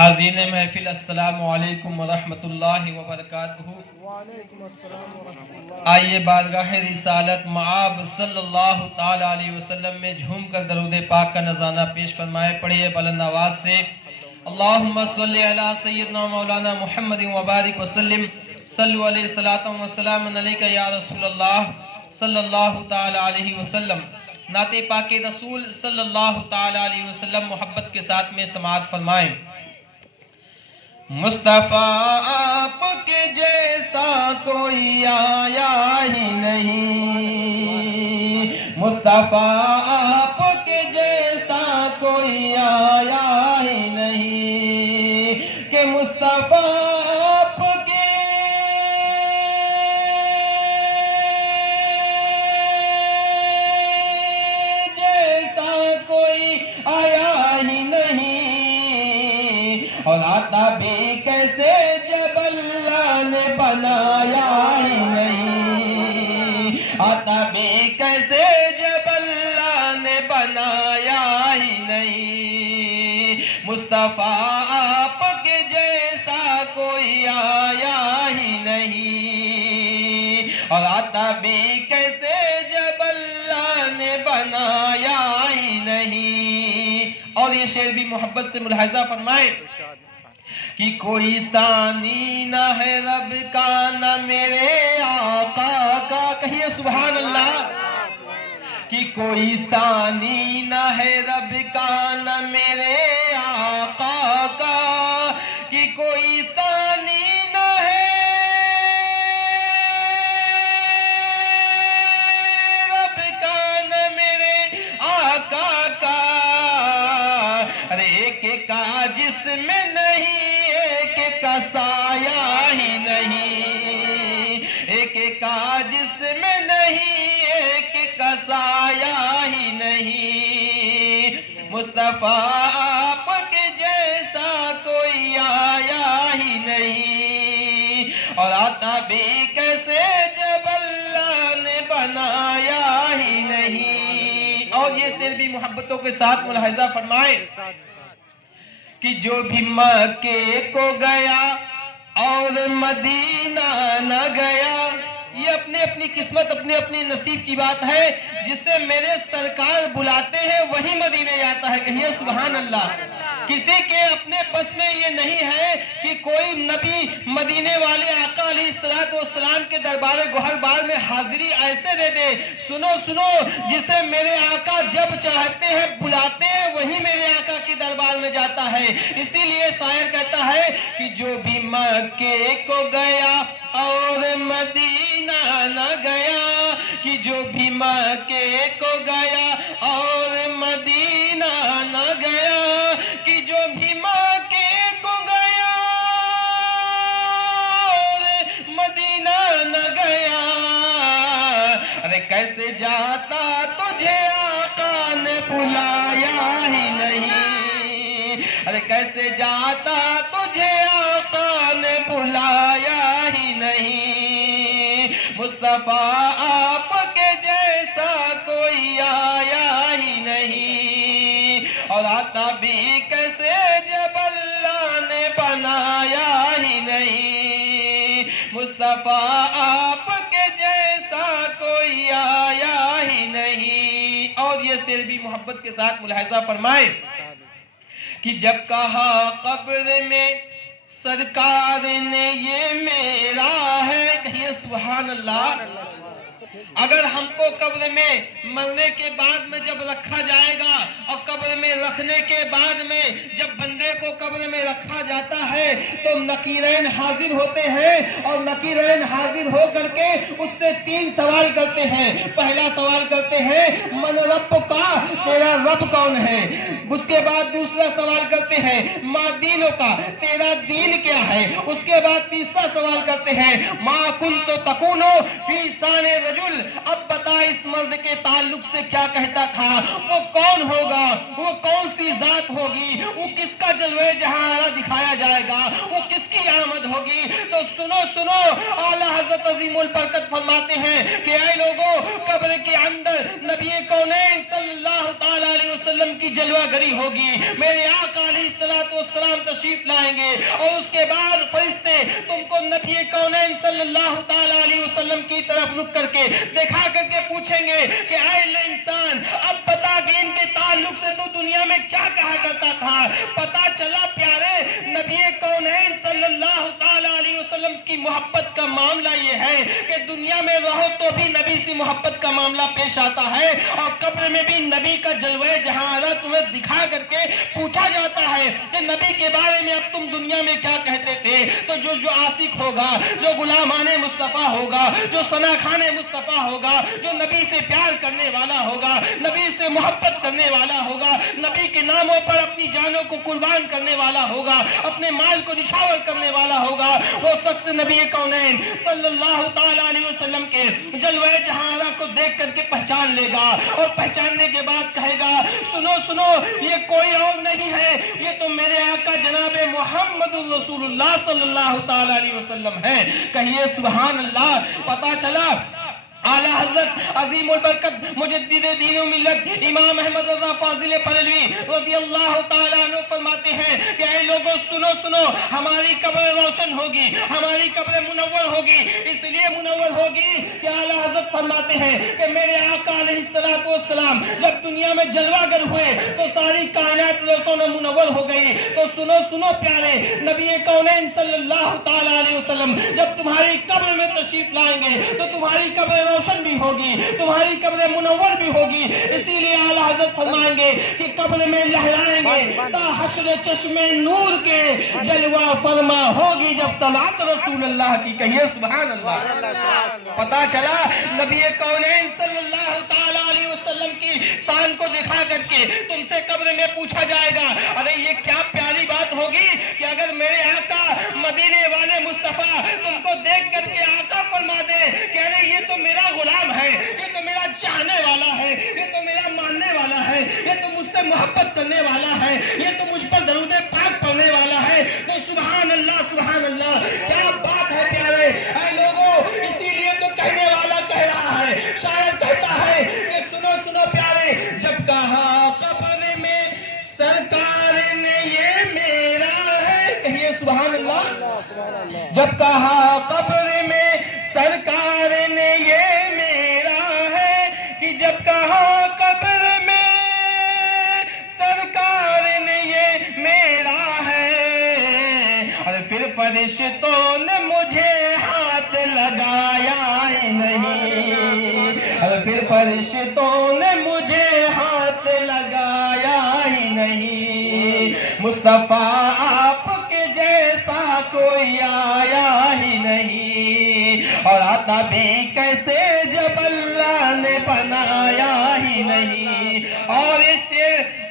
حاضرین محفل السلام علیکم ورحمۃ اللہ وبرکاتہ۔ وعلیکم السلام ورحمۃ اللہ۔ آئیے بارگاہ رسالت مآب صلی اللہ تعالی علیہ وسلم میں جھوم کر درود پاک کا نذرانہ پیش فرمائے۔ پڑھیے بلند آواز سے، اللہم صلی علی سیدنا مولانا محمد وبارک وسلم، صلو علیہ الصلاۃ والسلام علیک یا رسول اللہ صلی اللہ تعالی علیہ وسلم۔ نعت پاک رسول صلی اللہ تعالی علیہ وسلم محبت کے ساتھ میں سماعت فرمائیں۔ مصطفیٰ آپ کے جیسا کوئی آیا ہی نہیں، مصطفیٰ آپ کے جیسا کوئی آیا ہی نہیں، کہ مصطفیٰ آپ کے جیسا کوئی آیا ہی نہیں، اور آتا بھی کیسے جب اللہ نے بنایا ہی نہیں، آتا بھی کیسے جب اللہ نے بنایا ہی نہیں، مصطفیٰ آپ کے جیسا کوئی آیا ہی نہیں، اور آتا بھی کیسے جب اللہ نے بنایا ہی نہیں۔ اور یہ شعر بھی محبت سے ملاحظہ فرمائیں کہ کوئی ثانی نہ ہے رب کا نہ میرے آقا کا، کہیے سبحان اللہ، کہ کوئی ثانی نہ ہے رب کا نہ میرے آقا کا، کہ کوئی ثانی نہ ہے رب کا نہ میرے آقا کا، ارے ایک کا جسم نہیں کا سایہ ہی نہیں، ایک کا جسم نہیں ایک کا سایہ ہی نہیں، مصطفیٰ آپ کے جیسا کوئی آیا ہی نہیں، اور آتا بھی کیسے جب اللہ نے بنایا ہی نہیں۔ اور یہ شعر بھی محبتوں کے ساتھ ملاحظہ فرمائیں کہ جو بھی مکے کو گیا اور مدینہ نہ گیا، یہ اپنے اپنی قسمت اپنے اپنی نصیب کی بات ہے، جسے میرے سرکار بلاتے ہیں وہی مدینے جاتا ہے، کہیے سبحان اللہ۔ کسی کے اپنے بس میں یہ نہیں ہے کہ کوئی نبی مدینے والے آقا علیہ السلام کے دربار گوہر بار میں حاضری ایسے دے دے، سنو سنو، جسے میرے آقا جب چاہتے ہیں بلاتے ہیں وہی میرے آقا کے دربار میں جاتا ہے۔ اسی لیے شاعر کہتا ہے کہ جو بھی مکے کو گیا اور مدینہ نہ گیا، کہ جو بھی مکے کو گیا اور مدینہ نہ گیا، کہ جو بھی مکے کو گیا اور مدینہ نہ گیا، ارے کیسے جاتا تجھے آقا نے بلایا ہی نہیں، ارے کیسے جاتا تجھے آقا نے بلایا ہی نہیں، مصطفیٰ آپ کے جیسا کوئی آیا ہی نہیں، اور آتا بھی کیسے جب اللہ نے بنایا ہی نہیں، مصطفیٰ آپ کے جیسا کوئی آیا ہی نہیں۔ اور یہ شعر بھی محبت کے ساتھ ملاحظہ فرمائیں کہ جب کہا قبر میں سرکار نے یہ میرا ہے، کہیے سبحان اللہ۔ اگر ہم کو قبر میں مرنے کے بعد میں جب رکھا جائے گا، اور قبر میں رکھنے کے بعد میں جب بندے کو قبر میں رکھا جاتا ہے تو نقیرین حاضر ہوتے ہیں، اور نقیرین حاضر ہو کر کے اس سے تین سوال کرتے ہیں۔ پہلا سوال کرتے ہیں من رب کا، تیرا رب کون ہے؟ اس کے بعد دوسرا سوال کرتے ہیں ما دینوں کا، تیرا دین کیا ہے؟ اس کے بعد تیسرا سوال کرتے ہیں ما کنت تکونو فی شان رجل، اب بتا اس مرد کے تعلق سے کیا کہتا تھا، وہ کون ہوگا، وہ کون سی ذات ہوگی، وہ کس کا جلوہ جہاں دکھایا جائے گا، وہ کس کی آمد ہوگی؟ تو سنو سنو، اعلیٰ حضرت عظیم البرکت فرماتے ہیں کہ اے لوگوں، قبر کے اندر نبی کونین صلی اللہ تعالی علیہ وسلم کی جلوہ گری ہوگی. میرے آقا علیہ الصلوۃ والسلام تشریف لائیں گے اور اس کے بعد فرشتے تم کو نبی کونین صلی اللہ تعالی علیہ وسلم کی طرف رک کر کے دکھا کر کے پوچھیں گے کہ اے انسان اب بتا کہ ان کے تعلق سے تو دنیا میں کیا کہا کرتا تھا. پتا چلا پیارے نبی کونین صلی اللہ تعالی علیہ وسلم کی محبت کا معاملہ یہ ہے کہ دنیا میں رہو تو بھی نبی سے محبت کا معاملہ پیش آتا ہے اور قبر میں بھی نبی کا جلوہ جہاں تمہیں دکھا کر کے پوچھا جاتا ہے کہ نبی کے بارے میں اب تم دنیا میں کیا کہتے تھے. تو جو عاشق ہوگا, جو غلامان مصطفیٰ ہوگا, جو ثنا خان مصطفیٰ ہوگا, جو نبی سے پیار کرنے والا ہوگا, نبی سے محبت کرنے والا ہوگا, نبی کے ناموں پر اپنی جانوں کو قربان کرنے والا ہوگا, اپنے مال کو نچھاور کرنے والا ہوگا, وہ شخص نبی کونین صلی اللہ تعالی علیہ وسلم کے جلوہ جہاں کو دیکھ کر کے پہچان لے گا اور پہچاننے کے بعد کہے گا سنو سنو یہ کوئی اور نہیں ہے, یہ تو میرے آقا جناب محمد رسول اللہ صلی اللہ تعالی علیہ وسلم ہے. کہیے سبحان اللہ. پتا چلا اعلی حضرت عظیم البرکت مجدد دین و ملت امام احمد رضا فاضل بریلوی رضی اللہ تعالیٰ عنہ فرماتے ہیں کہ اے لوگوں سنو سنو, ہماری قبر روشن ہوگی, ہماری قبر منور ہوگی. اس لیے منور ہوگی کہ اعلی حضرت فرماتے ہیں کہ میرے آقا علیہ الصلوۃ والسلام جب دنیا میں جلوہ گر ہوئے تو ساری کائنات روشن و منور ہو گئی. تو سنو سنو پیارے نبی کونین صلی اللہ تعالیٰ علیہ وسلم جب تمہاری قبر میں تشریف لائیں گے تو تمہاری قبر روشن بھی ہوگی, تمہاری قبر منور بھی ہوگی. اسی لیے اعلیٰ حضرت فرمائیں گے کہ قبر میں لہرائیں گے تا حشر چشمے نور کے جلوہ فرما ہوگی جب طلعت رسول اللہ کی. کہیے سبحان اللہ. پتا چلا نبی کونین صلی اللہ تعالی علیہ وسلم کی شان کو دکھا کر کے تم سے قبر میں پوچھا جائے گا. ارے یہ کیا پیاری بات ہوگی کہ اگر میرے آقا مدینے والے مصطفیٰ تم کو دیکھ کر کے آقا فرما دے کہ ارے یہ تو میرا غلام ہے, یہ تو میرا چاہنے والا ہے, یہ تو میرا ماننے والا ہے, یہ تو مجھ سے محبت کرنے والا ہے, یہ تو مجھ پر درود پاک پڑھنے والا ہے. تو سبحان اللہ سبحان اللہ, کیا بات ہے پیارے. اے لوگوں اسی لیے تو کہنے والا کہہ رہا ہے, شاعر کہتا ہے کہ سنو سنو پیارے, جب کہا قبر میں سرکار نے یہ میرا ہے. کہیے سبحان اللہ. جب کہا قبر میں سرکار نے یہ میرا ہے, کہ جب کہا قبر میں سرکار نے یہ میرا ہے, اور پھر فرشتوں نے مجھے ہاتھ لگایا ہی نہیں, اور پھر فرشتوں نے مجھے ہاتھ لگایا ہی نہیں. مصطفیٰ آپ کے جیسا کوئی آیا ہی نہیں, اور آتا بھی کیسے جب اللہ نے بنایا ہی نہیں. اور اس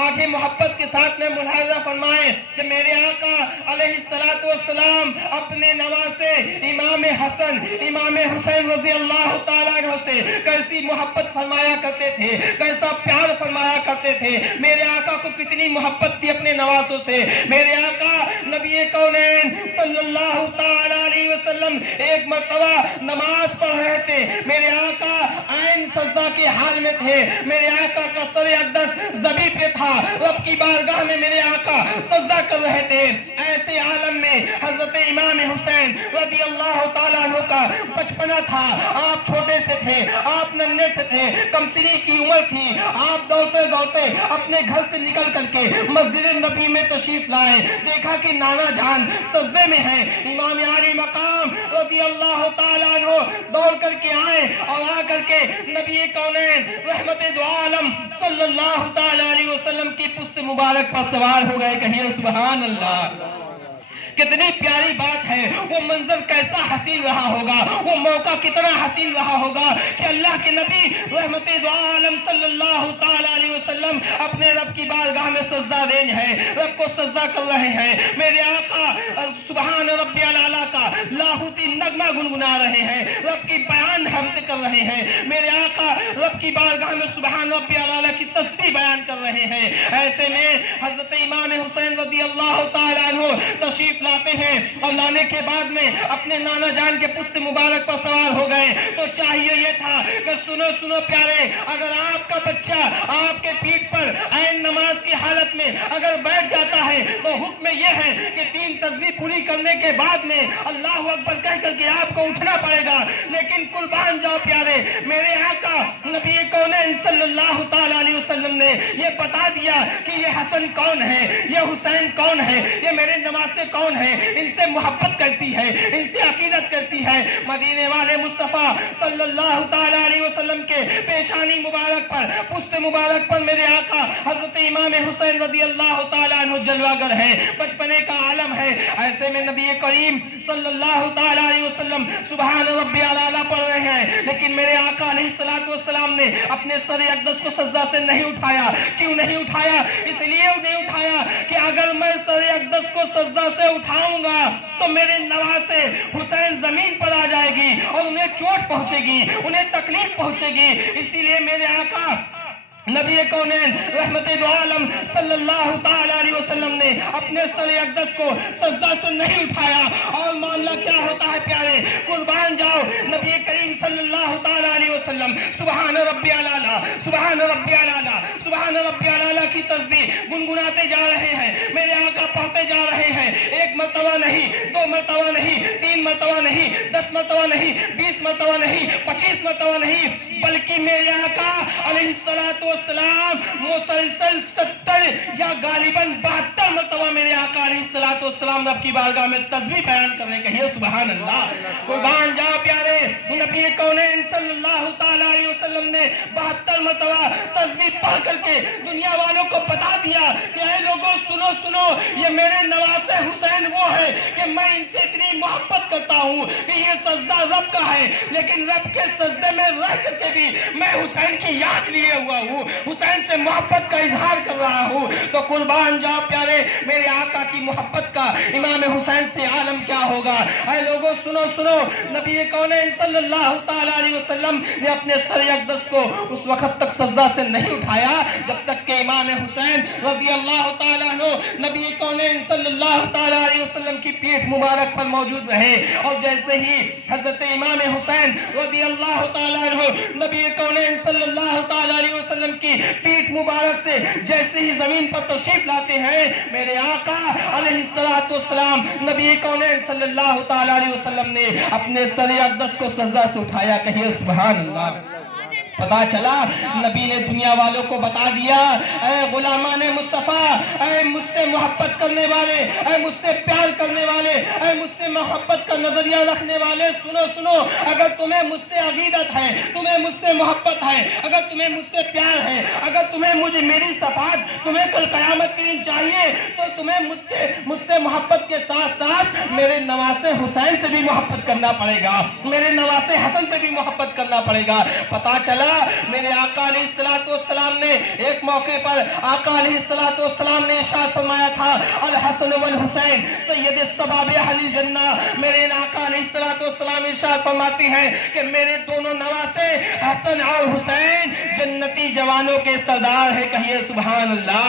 آگے محبت کے ساتھ میں ملاحظہ فرمائیں کہ میرے آقا علیہ الصلوۃ والسلام اپنے نواسے امام حسن امام حسین رضی اللہ تعالیٰ عنہ سے کیسی محبت فرمایا کرتے تھے, کیسا پیار فرمایا کرتے تھے. میرے آقا کو کتنی محبت تھی اپنے نواسوں سے. میرے آقا نبی کونین صلی اللہ تعالیٰ علیہ وسلم ایک مرتبہ نماز پڑھ رہے تھے. میرے آقا عین سجدہ کے حال میں تھے. میرے آقا کا سر اقدس زمین پہ تھا, رب کی بارگاہ میں میرے آقا سجدہ کر رہے تھے. ایسے عالم میں حضرت امام حسین رضی اللہ تعالیٰ عنہ کا بچپنا تھا. آپ چھوٹے سے تھے, آپ ننھے سے تھے, کم سنی کی عمر تھی. آپ دوڑتے دوڑتے اپنے گھر سے نکل کر کے مسجد نبی میں تشریف لائے. دیکھا کہ نانا جان سجدے میں ہیں. امام عالی مقام رضی اللہ تعالیٰ عنہ دوڑ کر کے آئے اور آ کر کے نبی کونین رحمت دو عالم صلی اللہ تعالیٰ علیہ وسلم کی پشت مبارک پر سوار ہو گئے. کہیے سبحان اللہ. کتنی پیاری بات ہے. وہ منظر کیسا حسین رہا ہوگا, وہ موقع کتنا حسین رہا ہوگا کہ اللہ کے نبی رحمت دو عالم صلی اللہ تعالیٰ علیہ وسلم اپنے رب کی بارگاہ میں سجدہ رینج ہے, رب کو سجدہ کر رہے ہیں. میرے آقا سبحان ربی الاعلیٰ کا لاہوتی نغمہ گنگنا رہے ہیں, رب کی بیان حمد کر رہے ہیں. میرے آقا رب کی بارگاہ میں سبحان ربی الاعلیٰ کی تسبیح بیان کر رہے ہیں. ایسے میں حضرت امام حسین رضی اللہ تعالیٰ عنہ تشریف لاتے ہیں اور لانے کے بعد میں اپنے نانا جان کے پشت مبارک پر سوار ہو گئے تو چاہیے یہ تھا کہ سنو پیارے، اگر آپ کا بچہ آپ کے پیٹھ پر عین نماز کی حالت میں اگر بیٹھ جاتا ہے تو حکم یہ ہے کہ 3 تسبیح پوری کرنے کے بعد میں اللہ اکبر کہہ کر کے آپ کو اٹھنا پڑے گا۔ لیکن قربان جاؤ پیارے، میرے آقا نبی کونین صلی اللہ تعالی علیہ وسلم نے یہ بتا دیا کہ یہ حسن کون ہے، یہ حسین کون ہے، یہ میرے نواسے کون ہے، ان سے محبت کیسی ہے، ان سے عقیدت کیسی ہے۔ مدینے والے مصطفیٰ صلی اللہ تعالی علیہ وسلم کے پیشانی مبارک پر، پشت مبارک پر میرے آقا حضرت امام حسین رضی اللہ تعالیٰ عنہ جلوہ گر ہے، بچپنے کا عالم ہے۔ ایسے میں نبی کریم صلی اللہ تعالیٰ علیہ وسلم سبحان ربی الاعلیٰ پڑھ رہے ہیں، لیکن میرے آقا علیہ السلام نے اپنے سر اقدس کو سجدہ سے نہیں اٹھایا۔ کیوں نہیں اٹھایا؟ اس لیے نہیں اٹھایا کہ اگر میں سر اقدس کو سجدہ سے اٹھاؤں گا تو میرے نواسے حسین زمین پر آ جائے گی اور انہیں چوٹ پہنچے گی، انہیں تکلیف پہنچے گی۔ اسی لیے میرے آقا نبی کونین رحمت دو عالم صلی اللہ تعالی علیہ وسلم نے اپنے سر اقدس کو سجدہ سے نہیں اٹھایا۔ اور معاملہ کیا ہوتا ہے پیارے، قربان جاؤ، نبی کریم صلی اللہ تعالی علیہ وسلم سبحان ربی الاعلیٰ، سبحان ربی الاعلیٰ، سبحان ربی الاعلیٰ کی تسبیح گنگناتے جا رہے ہیں، میرے آقا پڑھتے جا رہے ہیں۔ 1 مرتبہ نہیں، 2 مرتبہ نہیں، 3 مرتبہ نہیں، 10 مرتبہ نہیں، 20 مرتبہ نہیں، 25 مرتبہ نہیں، بلکہ میرے آقا علیہ السلام مسلسل 70 یا غالباً 72 مرتبہ میرے آقا علیہ السلام رب کی بارگاہ میں تسبیح بیان کرنے کہیے سبحان اللہ۔ قربان جاؤ پیارے، نبی کونین صلی اللہ تعالی علیہ وسلم نے 72 مرتبہ تسبیح پڑھ کر کے دنیا والوں کو بتا دیا کہ اے لوگوں سنو، یہ میرے نواسے حسین وہ ہے کہ میں ان سے اتنی محبت کرتا ہوں کہ یہ سجدہ رب کا ہے، لیکن رب کے سجدے میں رہ کر کے بھی میں حسین کی یاد لیے ہوا ہوں، حسین سے محبت کا اظہار کر رہا ہوں۔ تو قربان جاؤ پیارے، میرے آقا کی محبت کا امام حسین سے عالم کیا ہوگا۔ اے لوگوں سنو، نبی کونین صلی اللہ تعالی علیہ وسلم نے اپنے سر اقدس کو اس وقت تک سجدہ سے نہیں اٹھایا جب تک کہ امام حسین رضی اللہ تعالیٰ عنہ نبی کونین صلی اللہ تعالی علیہ وسلم کی پیٹھ مبارک پر موجود رہے۔ اور جیسے ہی حضرت امام حسین رضی اللہ تعالیٰ عنہ نبی کونین صلی اللہ تعالی علیہ وسلم کی پیٹھ مبارک سے جیسے ہی زمین پر تشریف لاتے ہیں، میرے آقا علیہ السلام نبی کونین صلی اللہ تعالی علیہ وسلم نے اپنے سر اقدس کو سجدہ سے اٹھایا، کہیے سبحان اللہ۔ پتا چلا نبی نے دنیا والوں کو بتا دیا، اے غلامان مصطفیٰ، اے مجھ سے محبت کرنے والے، اے مجھ سے پیار کرنے والے، اے مجھ سے محبت کا نظریہ رکھنے والے، سنو، اگر تمہیں مجھ سے عقیدت ہے، تمہیں مجھ سے محبت ہے، اگر تمہیں مجھ سے پیار ہے، اگر تمہیں میری صفات تمہیں کل قیامت کے دن چاہیے تو تمہیں مجھ سے محبت کے ساتھ ساتھ میرے نواسے حسین سے بھی محبت کرنا پڑے گا، میرے نواسے حسن سے بھی محبت کرنا پڑے گا۔ پتا چلا میرے آقا علیہ السلام نے ایک موقع پر آقا علیہ السلام نے ارشاد فرمایا تھا، الحسن والحسین سید الشباب اہل الجنہ۔ میرے آقا علیہ السلام ارشاد فرماتے ہیں کہ میرے دونوں نواسے حسن اور حسین جنتی جوانوں کے سردار ہے، کہیے سبحان اللہ۔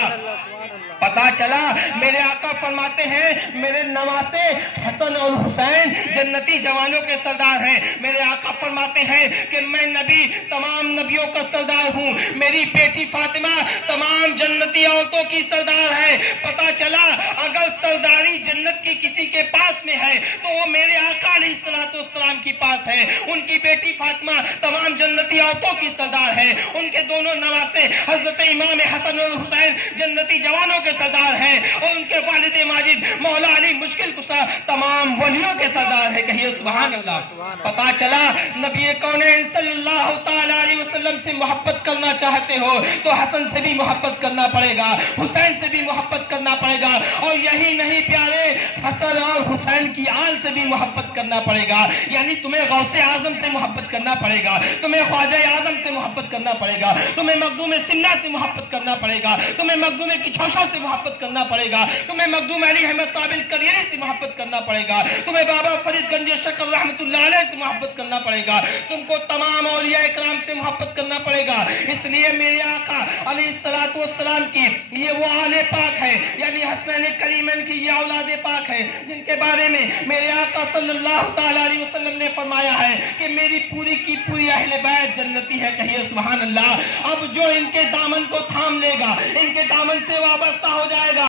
پتا چلا میرے آقا فرماتے ہیں میرے نواسے حسن اور حسین جنتی جوانوں کے سردار ہیں۔ میرے آقا فرماتے ہیں کہ میں نبی تمام نبیوں کا سردار ہوں، میری بیٹی فاطمہ تمام جنتی عورتوں کی سردار ہے۔ پتا چلا اگر سرداری جنت کی کسی کے پاس میں ہے تو وہ میرے آقا علیہ السلام کے پاس ہے۔ ان کی بیٹی فاطمہ تمام جنتی عورتوں کی سردار ہے، ان کے دونوں نواسے حضرت امام حسن اور حسین جنتی جوانوں کے سردار ہیں، اور ان کے والد ماجد مولا علی مشکل کشا تمام ولیوں کے سردار ہیں، کہیے سبحان اللہ۔ پتا چلا نبی کونین صلی اللہ تعالی علیہ وسلم سے محبت کرنا چاہتے ہو تو حسن سے بھی محبت کرنا پڑے گا، حسین سے بھی محبت کرنا پڑے گا، اور یہی نہیں پیارے، حسن اور حسین کی آل سے بھی محبت کرنا پڑے گا۔ یعنی تمہیں غوث اعظم سے محبت کرنا پڑے گا، تمہیں خواجہ اعظم سے محبت کرنا پڑے گا، تمہیں مخدوم سمنا سے محبت کرنا پڑے گا، تمہیں مخدوم کچھوشا سے محبت کرنا پڑے گا، تمہیں مخدوم علی احمد صاحب القدیری سے محبت کرنا پڑے گا، تمہیں بابا فرید گنج شکر رحمت اللہ علیہ سے محبت کرنا پڑے گا، تم کو تمام اولیاء اکرام سے محبت کرنا پڑے گا۔ اس لیے میرے آقا علیہ السلام کی یہ وہ آل پاک ہے، یعنی حسنین کریمین کی یہ اولاد پاک ہے جن کے بارے میں میرے آقا صلی اللہ تعالیٰ علیہ وسلم نے فرمایا ہے کہ میری پوری کی پوری اہل بیت جنتی ہے. کہیے سبحان اللہ. اب جو ان کے دامن کو تھام لے گا، ان کے دامن سے وابستہ ہو جائے گا،